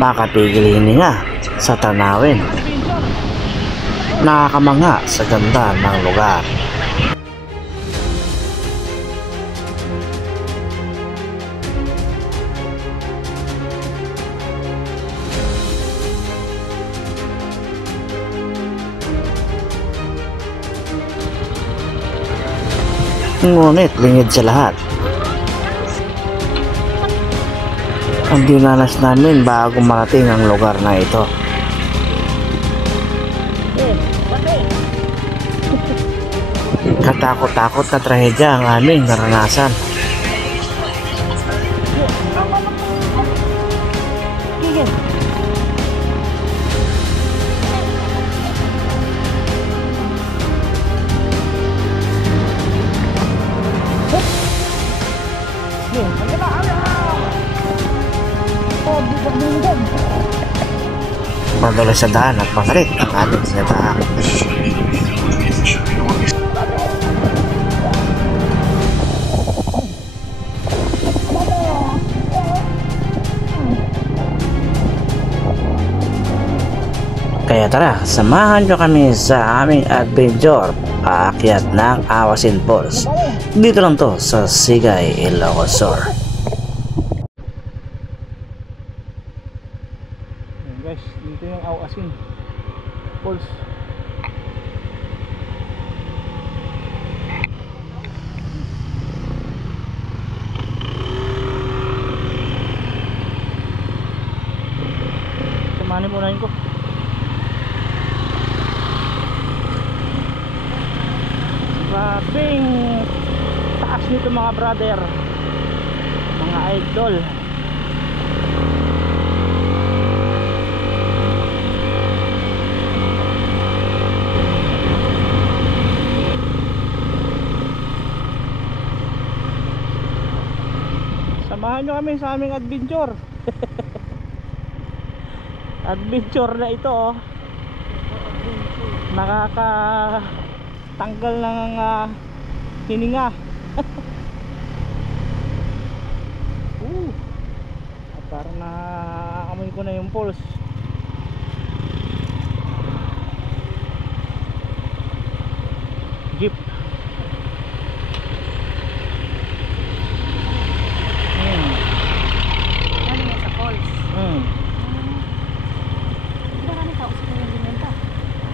makapigil hininga sa tanawin. Nakakamangha sa ganda ng lugar. Ngunit lingid sa lahat ang dinanas namin bago marating ang lugar na ito. Katakot-takot na trahedya ang aming naranasan. Madulas sa daan at masalit ang aming sinatahan. Kaya tara, samahan nyo kami sa aming adventure paakyat ng Awasin Falls. Dito lang to sa Sigay, Ilocos Sur. Guys, dito yung Awasin Falls. Samanin mo na yun ko. Grabing taas nito mga brother, mga idol. Samahan nyo kami sa aming adventure. Adventure na ito oh. Nakakatanggal ng hininga. At parang nakakamoy ko na yung pulse. Jeep.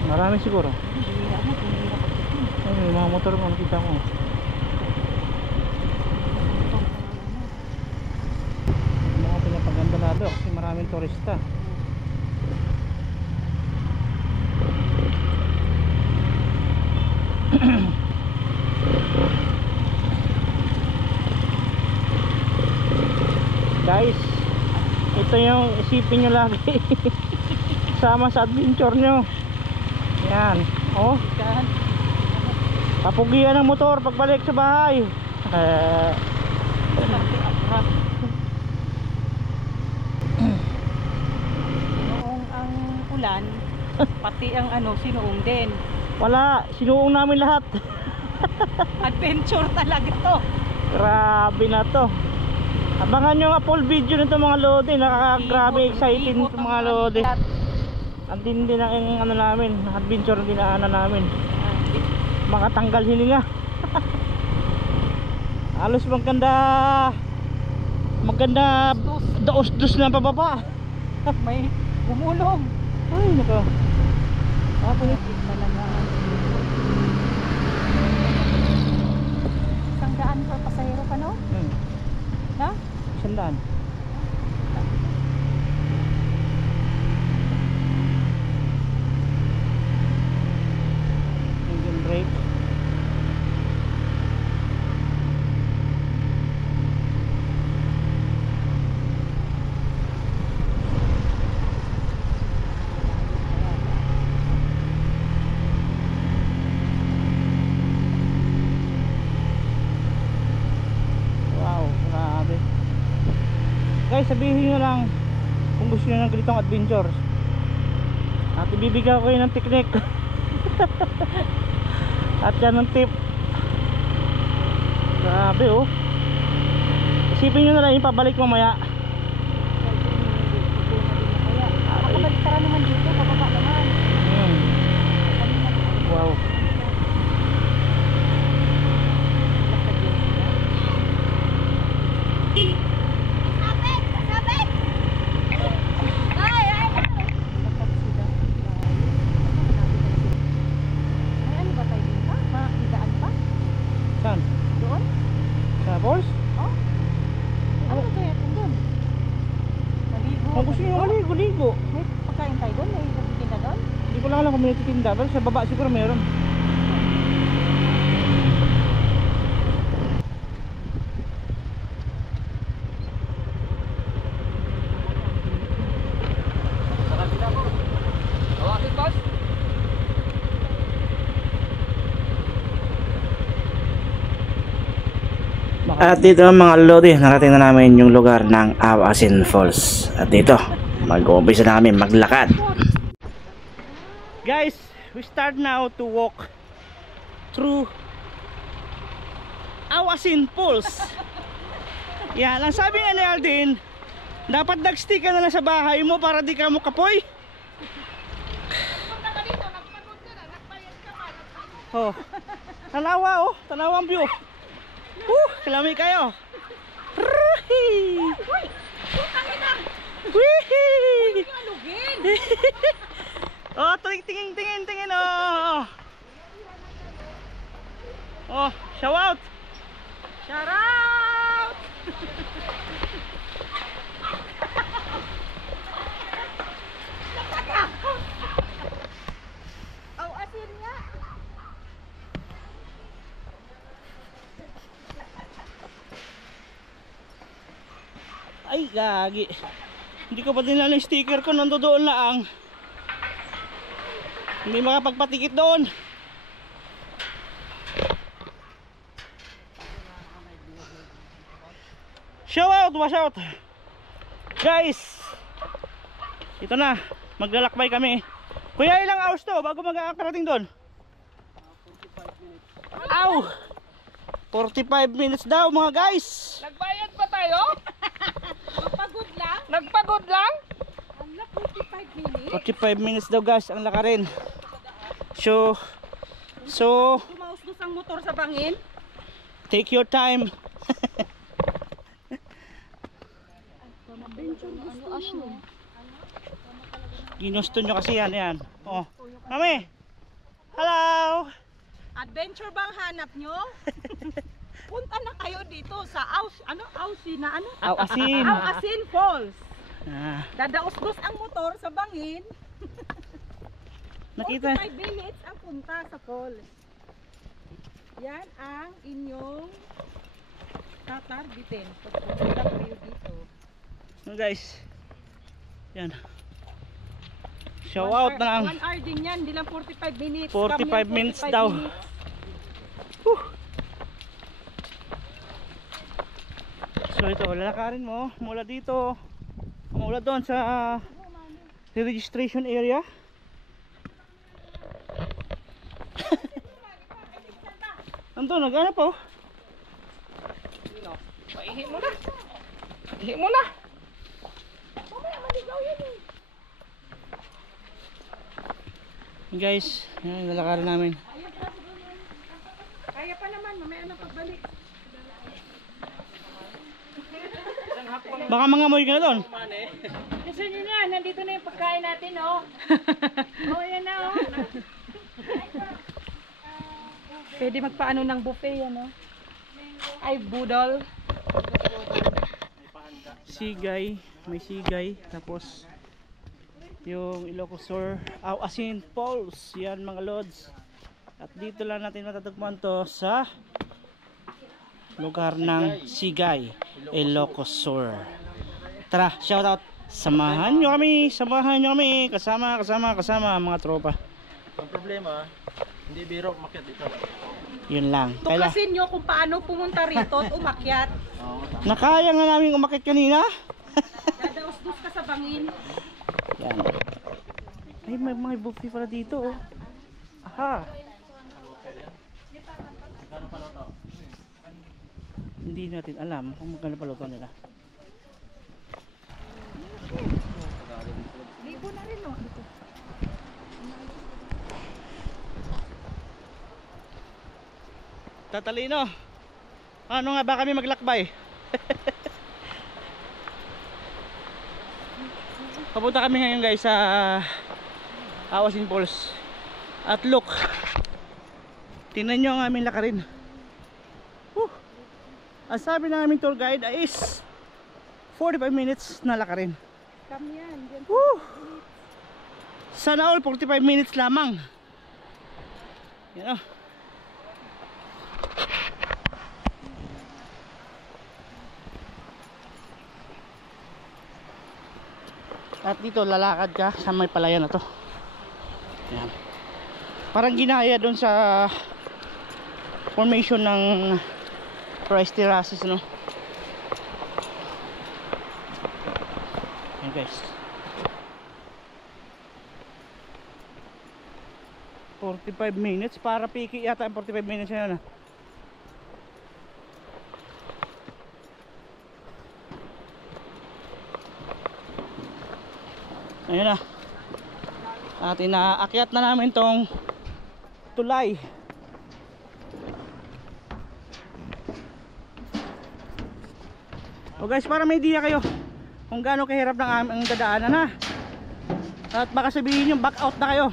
Marami siguro. Ay, may mga motor mo, nakita mo. Mga pinapaganda lalo kasi maraming turista. Guys, ito yung isipin nyo lagi. Sama sa adventure nyo. Yan, oh. Papugian ng motor pagbalik sa bahay. Noong ang ulan, pati ang sinuong din. Wala, sinuong namin lahat. Adventure talaga to. Grabe na to. Abangan nyo nga full video nito mga lodi. Nakakagrabe exciting ito mga lodi. Ang tindi ng namin, adventure na dinaanan namin. Makatanggal hininga. Halos maganda daos-dos na pababa. May gumulong. Ay nako. Ako yun. Sangdaan per pasahero ka no? Na? Sandaan. Engine brake. Guys, sabihin nyo lang kung gusto nyo ng ganitong adventure at ibibigay ko kayo ng technique at yan ng tip. Grabe oh. Isipin nyo na lang yung pabalik mamaya. naman dito, pababa naman. Wow. May ano ba tayo dito? Makakidaan pa? Saan? Doon? Sa falls? Oh? Ano ba kaya ito doon? Maligo. Kung gusto nyo maligo-ligo. May pagkain tayo doon? May nagtitinda doon? Hindi ko lang alam kung may natitinda, pero sa baba siguro meron. At dito mga lodi, narating na namin yung lugar ng Awasin Falls. At dito, mag-uumpisa na kami maglakad. Guys, we start now to walk through Awasin Falls. Yan, ang sabi nga ni Aldin, dapat nag-stick ka na lang sa bahay mo para di ka mo kapoy. Oh, tanawa oh, tanawa ang view. Kalami kayo. Oh, tingin oh. Oh, shout out. Shout out! Oh, asin nga. Ay, gagi. Hindi ko pa dinala yung sticker ko, nandoon lang. Hindi makapagpatikit doon. Shout out, wash out. Guys, ito na, maglalakbay kami. Kuya, ilang hours to bago mag-aakarating doon? Aw! 45 minutes daw mga guys. Nagbayad pa tayo? Nagpagod lang? Nagpagod lang? Ang 45 minutes? 45 minutes daw guys ang lakarin. So Tumausdos ang motor sa bangin? take your time. Ginusto nyo kasi yan. Oh. Mami. Hello. Adventure bang hanap nyo? Punta na kayo dito sa Awasin Falls. Ah, Dadaos-dos ang motor sa bangin. nakita. 45 minutes ang punta sa falls. Yan ang inyong tatargetin. Pagpunta kayo dito. Guys. Yan. Shout out na lang. 1 hour din yan, hindi lang 45 minutes. 45 minutes daw. So ito, lalakarin mo mula dito, mula doon sa registration area. Nandun, nag-ano po? Ihi mo na. Ihi mo na. Guys, yan, lalakarin namin. Kaya pa naman, mamaya na pagbalik. Baka mga moy ka na doon. Gusto nyo na, nandito na yung pagkain natin, oh. Oh, yan na, oh. Pwede magpaano ng buffet, ano? Ay, budol. Sigay, may sigay, tapos yung Ilocos Awasin Falls, yan mga lods. At dito lang natin matatagpuan to sa lugar ng Sigay, Ilocos Sur. Tara, shout out. Samahan nyo kami, kasama mga tropa. Ang problema, hindi biro umakyat dito. Yun lang. Tuklasin nyo kung paano pumunta rito at umakyat. Nakaya nga namin umakit kanina. Dadaos-dos ka sa bangin. Yan. Ay, may mga buffet pala dito, oh. Aha. Hindi natin alam kung magkano paluto nila. Libo na rin, oh. Tatalino. Ano nga ba kami maglakbay? Papunta kami ngayon guys sa Awasin Falls. At look, tingnan nyo ang aming lakarin. Ang sabi ng aming tour guide is 45 minutes na lakarin. Kami yan. Sana all 45 minutes lamang. Yan o. At dito lalakad ka sa may palayan na to. Yan. Parang ginaya doon sa formation ng rice terraces, no? Yan guys. 45 minutes, para piki yata ang 45 minutes na yun, ah. Ayun na. At inaakyat na namin tong tulay. O guys, para may idea kayo kung gaano kahirap ng aming dadaanan, ha. At baka sabihin nyo back out na kayo.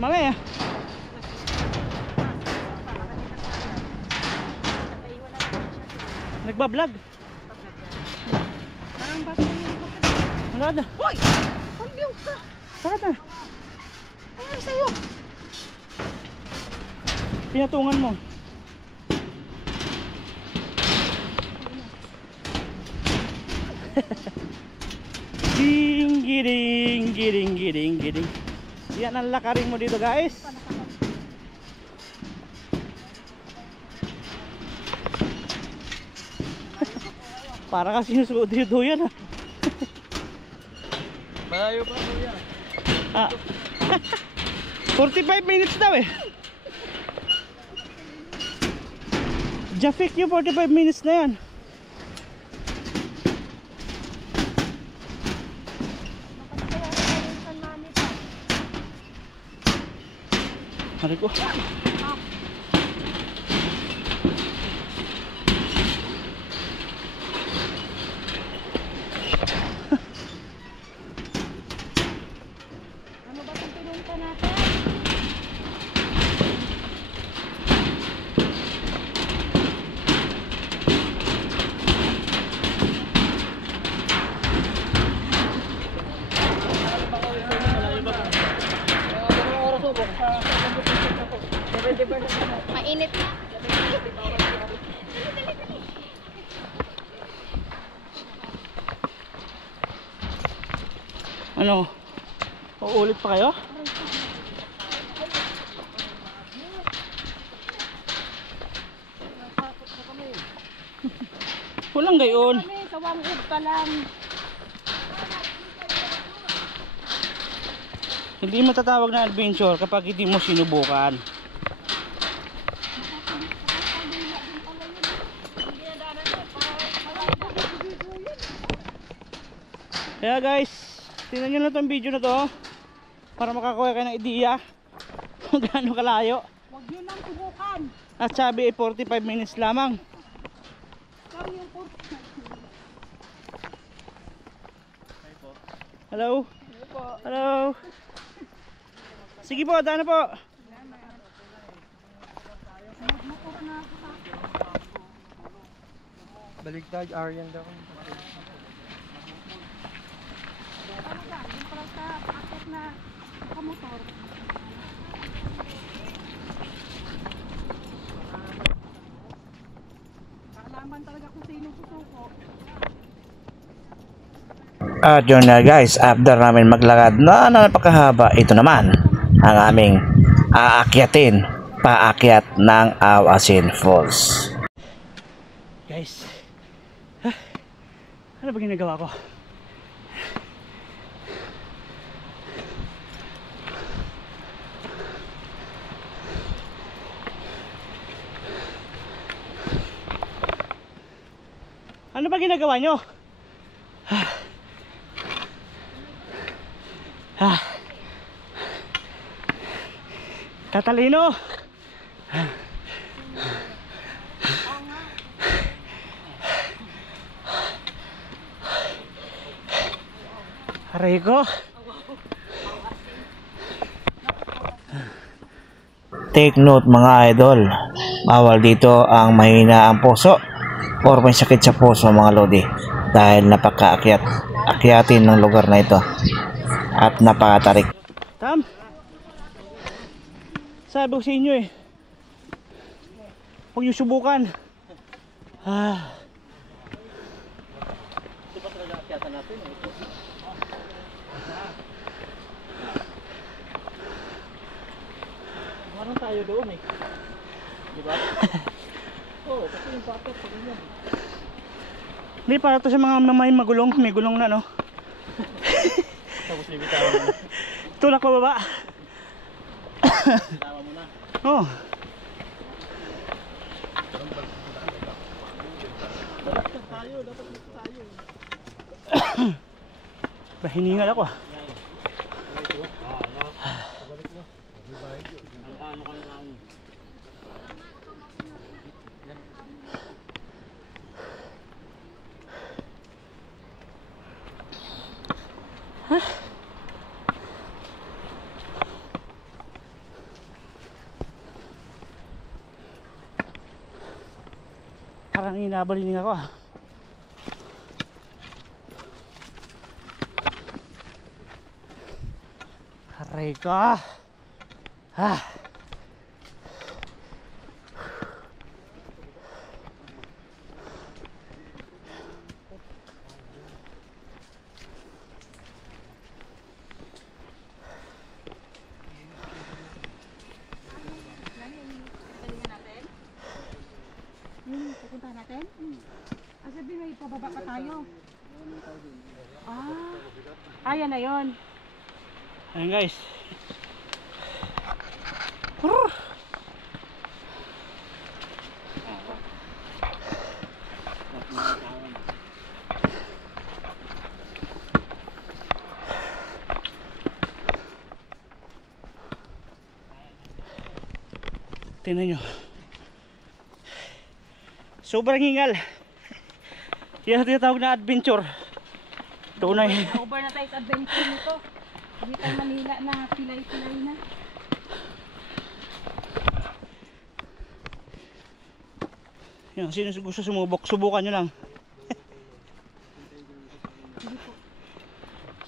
Mamaya. Nagbablog. Wala na. Hoy! Pagbiyaw ka! Bakit na? Ano sa'yo? Pinatungan mo. Ding, giring, giring, giring, giring. Yan ang lakarin mo dito guys. Para kasi sinusuot dito yan, ha. Malayo pa kuya. Ah. 45 minutes daw eh. Jafik yung 45 minutes na yan. Hari ko. Ano ba itong pinunta natin? Mainit na. Ano? Uulit pa kayo? Walang gayon. Kami, kawangod pa lang. Hindi matatawag na adventure kapag hindi mo sinubukan. Kaya guys, tingnan nyo lang itong video na to para makakuha kayo ng ideya kung gaano kalayo. Huwag yun lang subukan. At sabi ay 45 minutes lamang. Kami yung kurso. Hello? Hello? Sige po, daan na po. Baligtad, Aryan daw. Talaga, yung parang sa paakit na kamotor. Kaalaman talaga kung sino susuko. At yun na guys, after namin maglakad na napakahaba, ito naman ang aming aakyatin, paakyat ng Awasin Falls. Guys, ano ba ginagawa ko? Ano ba ginagawa nyo? Tatalino. Aray ko. Take note mga idol, bawal dito ang mahina ang puso or may sakit sa puso mga lodi dahil akyatin ng lugar na ito at napakatarik. Tam, sabi ko sa inyo eh, huwag nyo subukan. Ito ba talaga akyatan natin? Meron tayo doon eh. Di ba? Oo, kasi yung packet pa ganyan. Hindi, para to sa mga may magulong, may gulong na no. Tapos libitawan mo na. Tulak pa baba. Tama mo na. Oh. Dapat tayo. Hiningal ako ah. Ano ka na ano? Parang inabalining ako ah. Aray ko. Pupunta natin? Sabi may pababa pa tayo. Ayan na yun. Ayun guys. Tingnan nyo. Sobrang hingal. Yan ang tinatawag na adventure. Tunay. Over na tayo sa adventure nito. Hindi tayo Manila na pilay-pilay na. Yan, sino gusto sumubok, subukan nyo lang.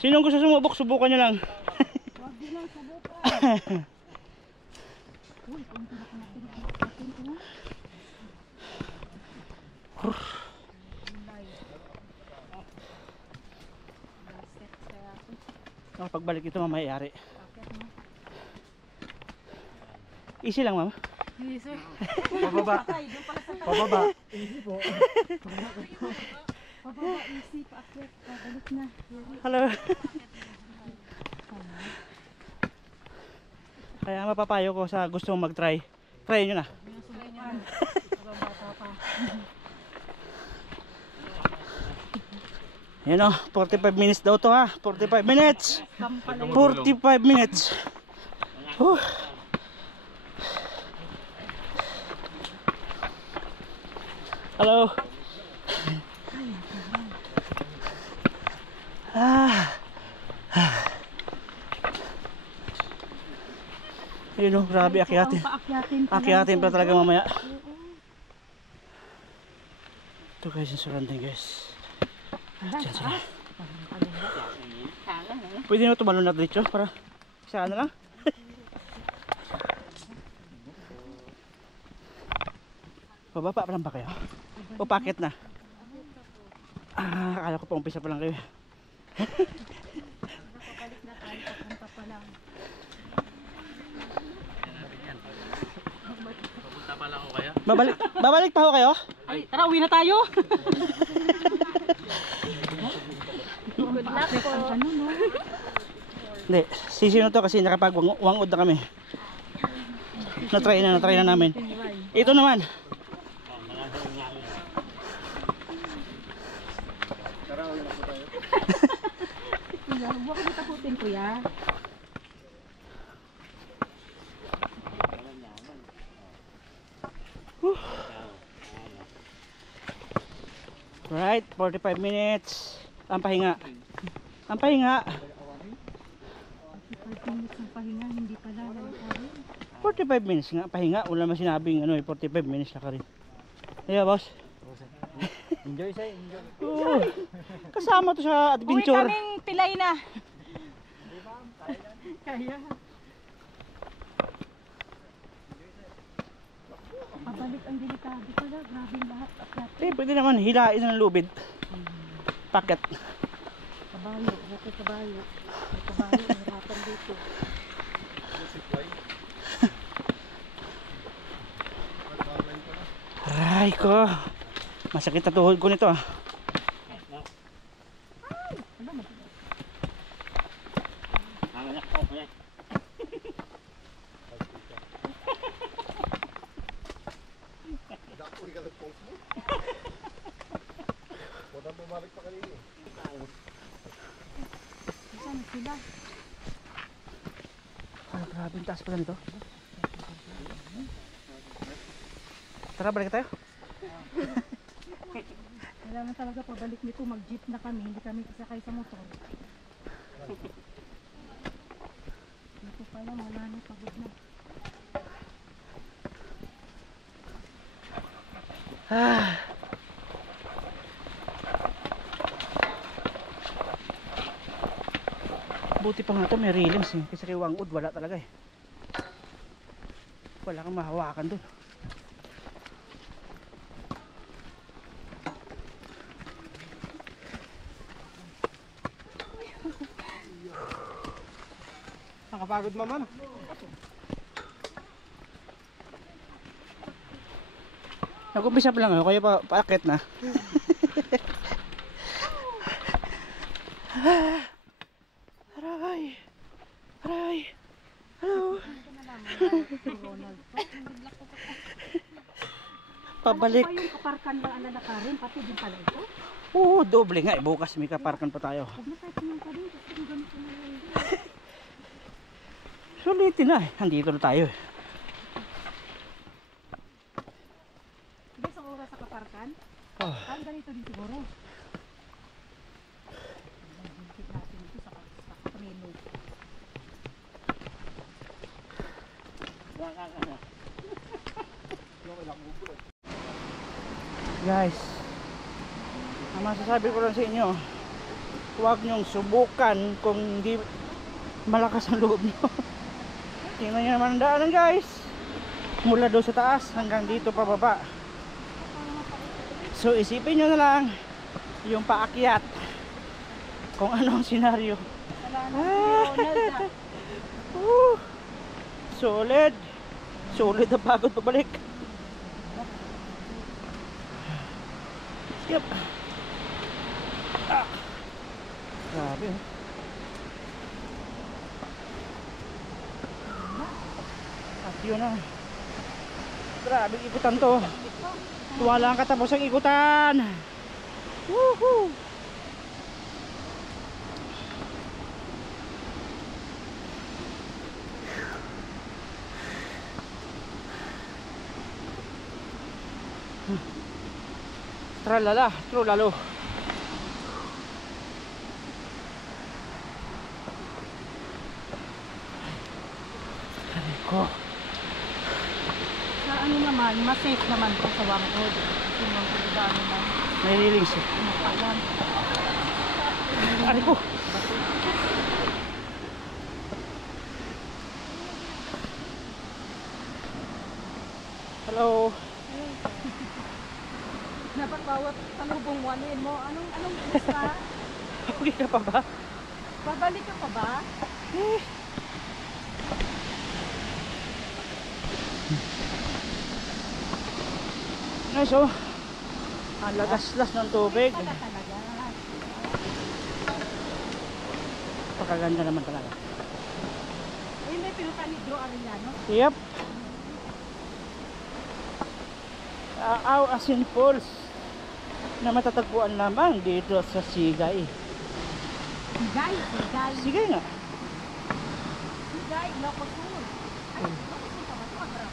Sino gusto sumubok, subukan nyo lang. Huwag din lang subukan. Pagbalik ito mamayari. Easy lang ma'am. Yes, sir. Pababa. Pababa. Easy po. Pababa, easy, paakyat, pabalik na. Hello. Kaya mapapayo ko sa gusto mong mag-try. Try nyo na. Yan o, 45 minutes daw to ha. 45 minutes. 45 minutes. Hello. Yun o, grabe akyatin. Akyatin pa talaga mamaya. Ito guys, yung surrounding guys. Diyan sila. Pwede nyo tumalon na dito para saan na lang. Pababa pa lang ba kayo? O packet na? Akala ko pa umpisa pa lang kayo. Nakapalik na tayo, papunta pa lang. Papunta pa lang ako kaya? Babalik pa ho kayo? Ay, tara, uwi na tayo. Good luck po. Ano, no? Hindi, sisino to kasi nakapag-wangod na kami. Natry na namin. Ito naman. Kuya, huwag mo takutin, kuya. Right, 45 minutes. Ang pahinga. Ang pahinga. 45 minutes ng pahinga, hindi pala lalakarin. 45 minutes nga pahinga. Wala naman sinabing ano, 45 minutes na ka rin. Kaya boss. Enjoy sa'yo, enjoy. Oo. Kasama to sa Uwi adventure. kaming pilay na. Kaya. Pabalik ang delikado pala. Grabe lahat. Akyat. Pwede naman hilain ng lubid. Packet. Kabayo. Buko kabayo. May kabayo. Hirapan dito. Aray ko. Masakit na tuhod ko nito ah. Saan sila? Ay, grabe yung taas pala nito. Tara, balik tayo. Kailangan talaga pabalik nito. Mag-jeep na kami. Hindi kami kasakay sa motor. Dito pala. Wala na. Pagod na. Ah. Buti pa nga ito, may relims eh. Kasi kay Wangud wala talaga eh. Wala kang mahawakan dun. Nakapagod maman. Nag-umpisa pa lang ako, kaya paakit na. Aray! Aray! Hello! Pabalik. Pa yung kaparkan na lalakarin. Pati din pala ito. Oo, doble nga eh. Bukas may kaparkan pa tayo. Huwag na tayo pinang pa rin. Kasi yung ganito na lang. Sulitin na eh. Andito na tayo eh. Sige, sa oras sa kaparkan. Oh. Saan ganito din siguro? Bigit natin ito sa preno. Guys, ang masasabi ko lang sa inyo, huwag nyong subukan kung hindi malakas ang loob nyo. Tingnan nyo naman ang daanan guys, mula doon sa taas hanggang dito pababa. So isipin nyo na lang yung paakyat kung anong senaryo. Solid. Solid na pagod pabalik. Yep. Grabe oh. At yun na. Grabe ikutan to. Wala ang katapos ang ikutan. Woohoo! Tralala, trulalo. Aray ko. Sa ano naman, mas safe naman po sa Wangod. Kasi yung pagdaan naman, May release eh. pagdaan. Aray ko. Hello. Dapat bawat talubong wanin mo. Anong gusta? Okay ka pa ba? Babalik ka pa ba? Nice oh. Ang lagas-las ng tubig. Pala talaga. Pakaganda naman talaga. Ayun may pinutan ni Joe Arellano. Yep. Aaw Asin Falls na matatagpuan lamang dito sa Sigay. Sigay. Sigay nga. Sigay, Locosur. Ay, Locosur pa ba? Sobra.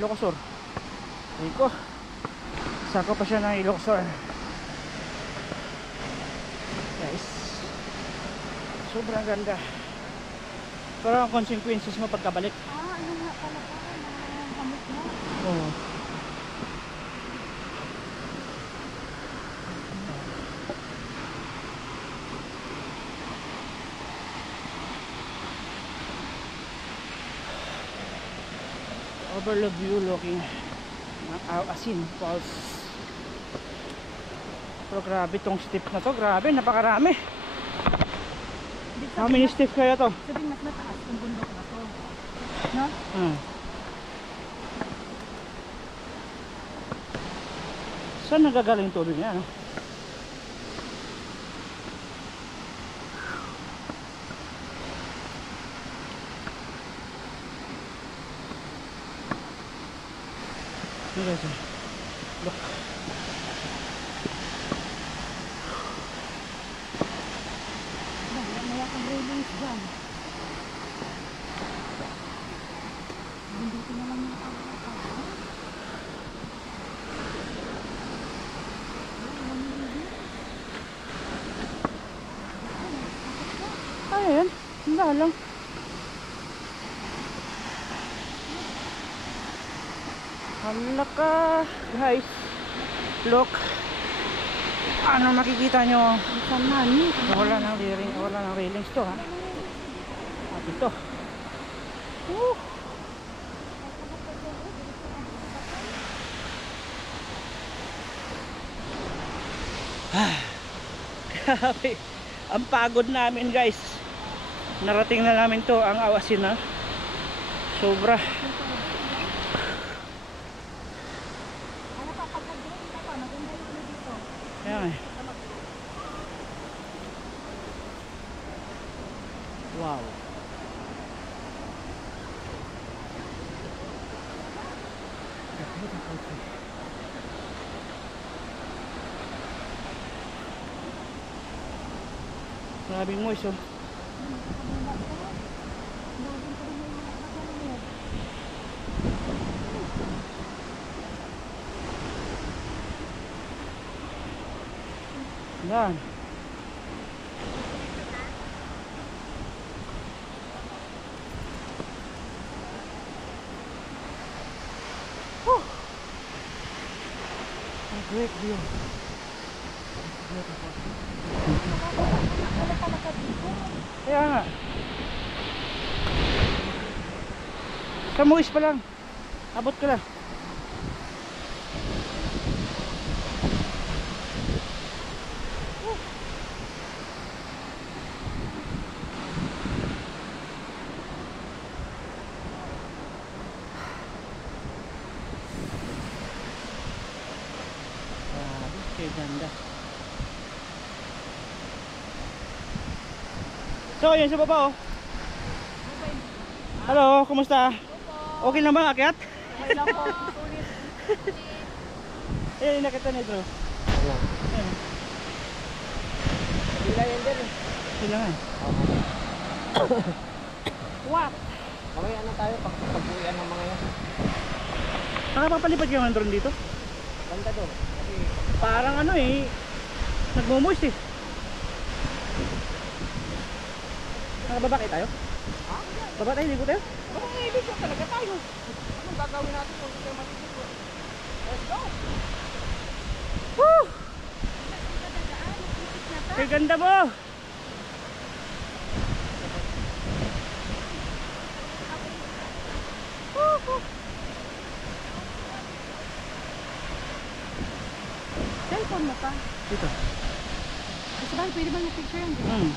Ilocosur. Rico. Sako pa siya ng Ilocosur. Guys. Sobrang ganda. Pero ang consequences mo pagkabalik. Ano nga pala pa? Hamot mo? Oo. Overlook view looking ng Asin Falls. Pero grabe tong step na to. Grabe, napakarami. How many steps kaya to? Sabihin mas mataas yung bundok na to. No? Saan nagagaling tubig niya, no? Guys, look. May akong railings dyan. Bundutin na lang yung Ayan, hindi lang. Halaka, guys. Look. Ano makikita nyo? Wala nang railings to, ha. At ito. Grabe. Ang pagod namin, guys. Narating na namin to ang Awasin, ha. Sobra. Ayan. Wow. Grabing moist, oh. Yan. A great view. Kaya nga. Sa Muis pa lang. Abot ka lang. Grabe, ganda. So, yun sa baba, oh. Hello, kumusta? Okay lang ba akyat? Okay lang po. Eh, nakita ni Drew. Ayan. Sila yan din eh. Sila nga. What? Mamaya na tayo pagbuuyan ng mga yan. Nakapapalipad kayo ng drone dito? Ganda doon. Kasi Parang ano eh, nagmo-moist eh. Nakababa kayo tayo? Ha? Baba tayo, ligo tayo? hindi siya talaga tayo. Anong gagawin natin kung hindi tayo maliligo? Let's go! Woo! Kaya ganda mo! Cellphone mo pa. Dito. Kasi ba, pwede ba yung picture yan? Hmm.